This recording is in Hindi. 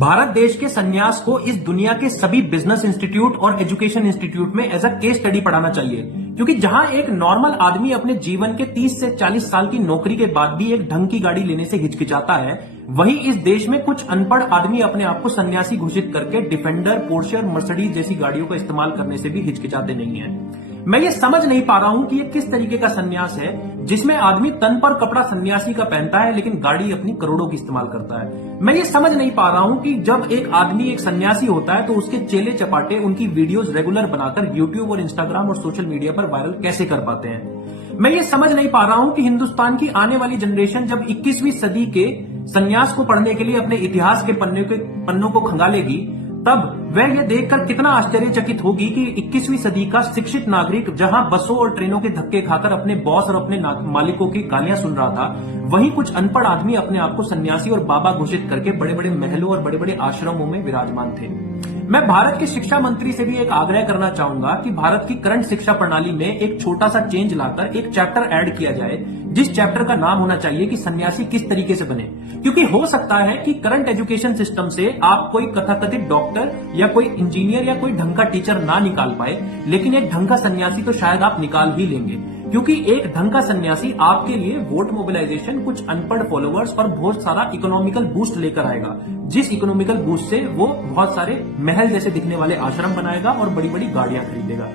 भारत देश के संन्यास को इस दुनिया के सभी बिजनेस इंस्टीट्यूट और एजुकेशन इंस्टीट्यूट में एज अ केस स्टडी पढ़ाना चाहिए, क्योंकि जहां एक नॉर्मल आदमी अपने जीवन के 30 से 40 साल की नौकरी के बाद भी एक ढंग की गाड़ी लेने से हिचकिचाता है, वहीं इस देश में कुछ अनपढ़ आदमी अपने आप को सन्यासी घोषित करके डिफेंडर, पोर्शे और मर्सिडीज जैसी गाड़ियों का इस्तेमाल करने से भी हिचकिचाते नहीं है। मैं ये समझ नहीं पा रहा हूं कि ये किस तरीके का सन्यास है जिसमें आदमी तन पर कपड़ा सन्यासी का पहनता है लेकिन गाड़ी अपनी करोड़ों की इस्तेमाल करता है। मैं ये समझ नहीं पा रहा हूं कि जब एक आदमी एक सन्यासी होता है तो उसके चेले चपाटे उनकी वीडियोस रेगुलर बनाकर यूट्यूब और इंस्टाग्राम और सोशल मीडिया पर वायरल कैसे कर पाते हैं। मैं ये समझ नहीं पा रहा हूं कि हिंदुस्तान की आने वाली जनरेशन जब 21वीं सदी के सन्यास को पढ़ने के लिए अपने इतिहास के पन्नों को खंगालेगी, तब वह यह देखकर कितना आश्चर्यचकित होगी कि 21वीं सदी का शिक्षित नागरिक जहां बसों और ट्रेनों के धक्के खाकर अपने बॉस और अपने मालिकों की गालियां सुन रहा था, वहीं कुछ अनपढ़ आदमी अपने आप को सन्यासी और बाबा घोषित करके बड़े बड़े महलों और बड़े बड़े आश्रमों में विराजमान थे। मैं भारत के शिक्षा मंत्री से भी एक आग्रह करना चाहूंगा कि भारत की करंट शिक्षा प्रणाली में एक छोटा सा चेंज लाकर एक चैप्टर ऐड किया जाए, जिस चैप्टर का नाम होना चाहिए कि सन्यासी किस तरीके से बने। क्योंकि हो सकता है कि करंट एजुकेशन सिस्टम से आप कोई कथाकथित डॉक्टर या कोई इंजीनियर या कोई ढंग का टीचर ना निकाल पाए, लेकिन एक ढंग का सन्यासी तो शायद आप निकाल ही लेंगे, क्योंकि एक ढंग का सन्यासी आपके लिए वोट मोबिलाइजेशन, कुछ अनपढ़ फॉलोअर्स और बहुत सारा इकोनॉमिकल बूस्ट लेकर आएगा, जिस इकोनॉमिकल बूस्ट से वो बहुत सारे महल जैसे दिखने वाले आश्रम बनाएगा और बड़ी बड़ी गाड़ियां खरीदेगा।